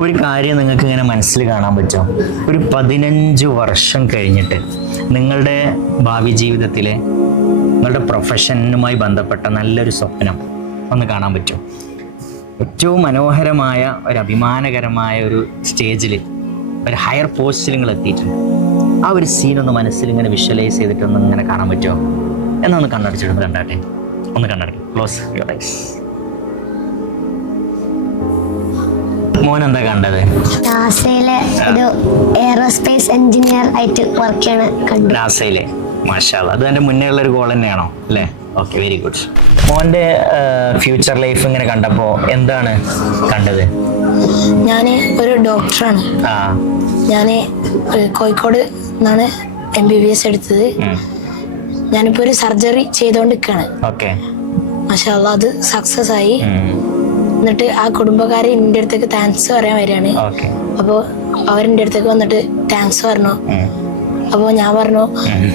ഒരു കാര്യം നിങ്ങൾക്ക് ഇങ്ങനെ മനസ്സിൽ കാണാൻ പറ്റും ഒരു പതിനഞ്ച് വർഷം കഴിഞ്ഞിട്ട് നിങ്ങളുടെ ഭാവി ജീവിതത്തിലെ നിങ്ങളുടെ പ്രൊഫഷനുമായി ബന്ധപ്പെട്ട നല്ലൊരു സ്വപ്നം ഒന്ന് കാണാൻ പറ്റും ഏറ്റവും മനോഹരമായ ഒരു അഭിമാനകരമായ ഒരു സ്റ്റേജിൽ ഒരു ഹയർ പോസ്റ്റിൽ നിങ്ങൾ എത്തിയിട്ടുണ്ട്. ആ ഒരു സീൻ ഒന്ന് മനസ്സിൽ ഇങ്ങനെ വിഷ്വലൈസ് ചെയ്തിട്ടൊന്ന് ഇങ്ങനെ കാണാൻ പറ്റുമോ? എന്നൊന്ന് കണ്ണടച്ചിട്ടൊന്ന് കണ്ടാട്ടെ? ഒന്ന് കണ്ണടക്കും. ക്ലോസ് യുവർ ഐസ് മോൻ എന്താ കണ്ടത്? നാസയിലെ ഒരു എയറോസ്പേസ് എഞ്ചിനീയർ ആയിട്ട് വർക്ക് ചെയ്യണ കണ്ടു. നാസയിലെ. മാഷാല്ല അത് എന്റെ മുന്നേ ഉള്ള ഒരു ഗോൾ തന്നെയാണോ? അല്ലേ? ഓക്കെ വെരി ഗുഡ് മോന്റെ ഫ്യൂച്ചർ ലൈഫ് ഇങ്ങനെ കണ്ടപ്പോൾ എന്താണ് കണ്ടത്? ഞാൻ ഒരു ഡോക്ടറാണ് ആ. ഞാൻ കോഴിക്കോട് നിന്നാണ് എം ബി ബി എസ് എടുത്തത്. ഞാനിപ്പോ ഒരു സർജറി ചെയ്തോണ്ടിരിക്കാണ്. ഓക്കെ പക്ഷെ അത് സക്സസ് ആയി. എന്നിട്ട് ആ കുടുംബക്കാരെ എന്റെ അടുത്തേക്ക് താങ്ക്സ് പറയാൻ വരികയാണ്. അപ്പൊ അപ്പോൾ അവരെന്റെ അടുത്തേക്ക് വന്നിട്ട് താങ്ക്സ് പറഞ്ഞു. അപ്പോൾ ഞാൻ പറഞ്ഞു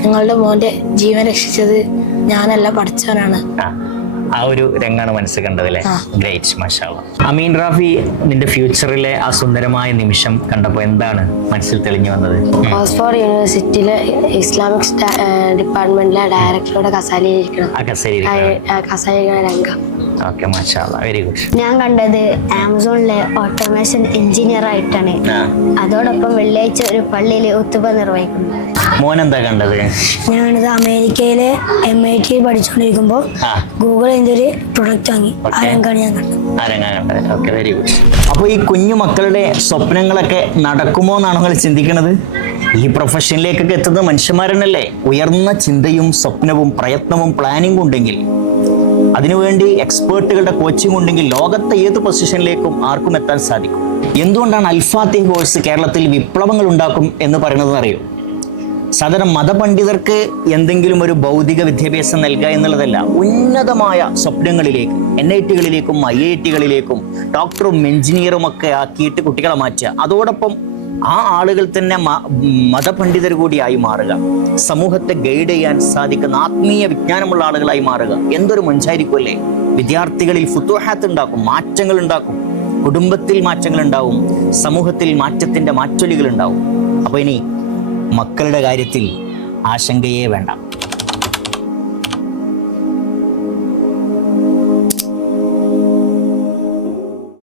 നിങ്ങളുടെ മോന്റെ ജീവൻ രക്ഷിച്ചത് ഞാനല്ല പഠിച്ചവനാണ്. ആ ഒരു രംഗാണ് മനസ്സിൽ കണ്ടത് അല്ലേ. ഗ്രേറ്റ് മഷാവ അമീൻ റാഫി നിന്റെ ഫ്യൂച്ചറിലെ ആ സുന്ദരമായ നിമിഷം കണ്ടപ്പോൾ എന്താണ് മനസ്സിൽ തെളിഞ്ഞു വന്നത്? ഓക്സ്ഫോർഡ് യൂണിവേഴ്സിറ്റിയിലെ ഇസ്ലാമിക് ഡിപ്പാർട്ട്മെന്റിലെ ഡയറക്ടറുടെ കസാലിയിലിരിക്കണം കസാലിരിക്കണ രംഗം. ഓക്കെ മഷാള്ള വെരി ഗുഡ് ഞാൻ കണ്ടത് ആമസോണിലെ ഓട്ടോമേഷൻ എഞ്ചിനീയർ ആയിട്ടാണ്. അതോടൊപ്പം വെള്ളിയാഴ്ച ഒരു പള്ളിയിൽ ഒത്തുപ നിർവഹിക്കുന്നു. മോൻ എന്താ കണ്ടത് ഞാനിത് അമേരിക്കയിലെ എം ഐ ടി പഠിച്ചുകൊണ്ടിരിക്കുമ്പോൾ ഗൂഗിൾ എന്തൊരു ഒരു പ്രൊഡക്റ്റ് വാങ്ങി. ആരംഗാണ് ഞാൻ കണ്ടത്? ഓക്കെ വെരി ഗുഡ് അപ്പോൾ ഈ കുഞ്ഞു മക്കളുടെ സ്വപ്നങ്ങളൊക്കെ നടക്കുമോ എന്നാണ് നിങ്ങൾ ചിന്തിക്കുന്നത് ഈ പ്രൊഫഷനിലേക്കൊക്കെ എത്തുന്ന മനുഷ്യന്മാരെന്നല്ലേ? ഉയർന്ന ചിന്തയും സ്വപ്നവും പ്രയത്നവും പ്ലാനിംഗ് ഉണ്ടെങ്കിൽ അതിനുവേണ്ടി എക്സ്പേർട്ടുകളുടെ കോച്ചിങ് ഉണ്ടെങ്കിൽ ലോകത്തെ ഏത് പൊസിഷനിലേക്കും ആർക്കും എത്താൻ സാധിക്കും. എന്തുകൊണ്ടാണ് അൽഫാത്തി കോഴ്സ് കേരളത്തിൽ വിപ്ലവങ്ങൾ ഉണ്ടാക്കും എന്ന് പറയുന്നത് അറിയോ? സാധാരണ മതപണ്ഡിതർക്ക് എന്തെങ്കിലും ഒരു ഭൗതിക വിദ്യാഭ്യാസം നൽകുക എന്നുള്ളതല്ല ഉന്നതമായ സ്വപ്നങ്ങളിലേക്ക് എൻ ഐ ടികളിലേക്കും ഐ ഐ ടികളിലേക്കും ഡോക്ടറും എഞ്ചിനീയറും ഒക്കെ ആക്കിയിട്ട് കുട്ടികളെ മാറ്റുക. അതോടൊപ്പം ആ ആളുകൾ തന്നെ മതപണ്ഡിതർ കൂടിയായി മാറുക. സമൂഹത്തെ ഗൈഡ് ചെയ്യാൻ സാധിക്കുന്ന ആത്മീയ വിജ്ഞാനമുള്ള ആളുകളായി മാറുക. എന്തൊരു മഞ്ചായിരിക്കും അല്ലേ വിദ്യാർത്ഥികളിൽ ഫുത്തുഹാത്ത് ഉണ്ടാക്കും മാറ്റങ്ങൾ ഉണ്ടാക്കും. കുടുംബത്തിൽ മാറ്റങ്ങൾ ഉണ്ടാവും സമൂഹത്തിൽ മാറ്റത്തിന്റെ മാറ്റൊലികൾ ഉണ്ടാവും. അപ്പോൾ ഇനി മക്കളുടെ കാര്യത്തിൽ ആശങ്കയേ വേണ്ട.